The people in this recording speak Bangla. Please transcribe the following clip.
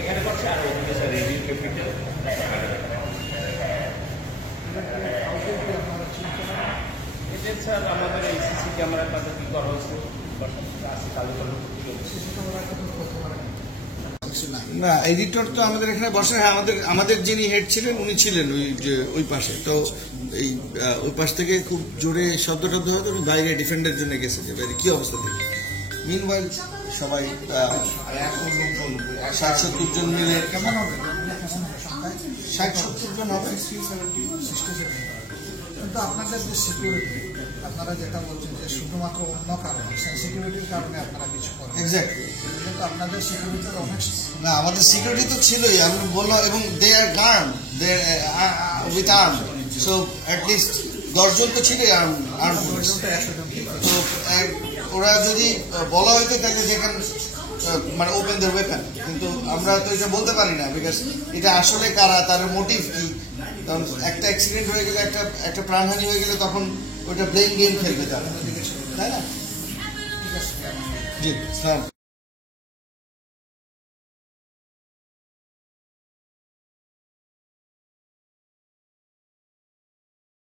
এখানে করছে আর ওদিকে স্যার রেডিও ক্যাপিটাল এটা স্যার আমাদের এই সিসি ক্যামেরা পদ্ধতি করা হচ্ছে চালু করার না এডিটর তো আমাদের এখানে বসে। হ্যাঁ, আমাদের যিনি হেড ছিলেন উনি ছিলেন ওই পাশে। তো এই ওই পাশ থেকে খুব জোরে শব্দ হয়তো উনি বাইরে ডিফেন্ডের জন্য গেছে যে বাইরে কি অবস্থা দেখি। মিনওয়াইল সবাই 60-70 জন মিলে, কেমন হবে 60-70 জন হবে। কিন্তু আপনাদের যে সিকিউরিটি, আপনারা যেটা বলছেন যে শুধুমাত্র অন্য কারণে সিকিউরিটির কারণে আপনারা কিছু করেন, এক্স্যাক্টলি। কিন্তু আপনাদের সিকিউরিটির অনেক না, আমাদের সিকিউরিটি তো ছিলই, আমি বললাম, এবং they are guard, they with arm. So at least 10 জন তো ছিল আর্ম পুলিশ। তো ওরা যদি বলা হইতো তাহলে যেখানে মানে ওপেন দের ওয়েপন, কিন্তু আমরা তো এটা বলতে পারি না, বিকজ এটা আসলে কারা, তার মোটিভ কি। কারণ একটা অ্যাক্সিডেন্ট হয়ে গেলে, একটা প্রাণহানি হয়ে গেলে তখন ওটা ব্লেম গেম খেলবে তারা, তাই না? জি হ্যাঁ।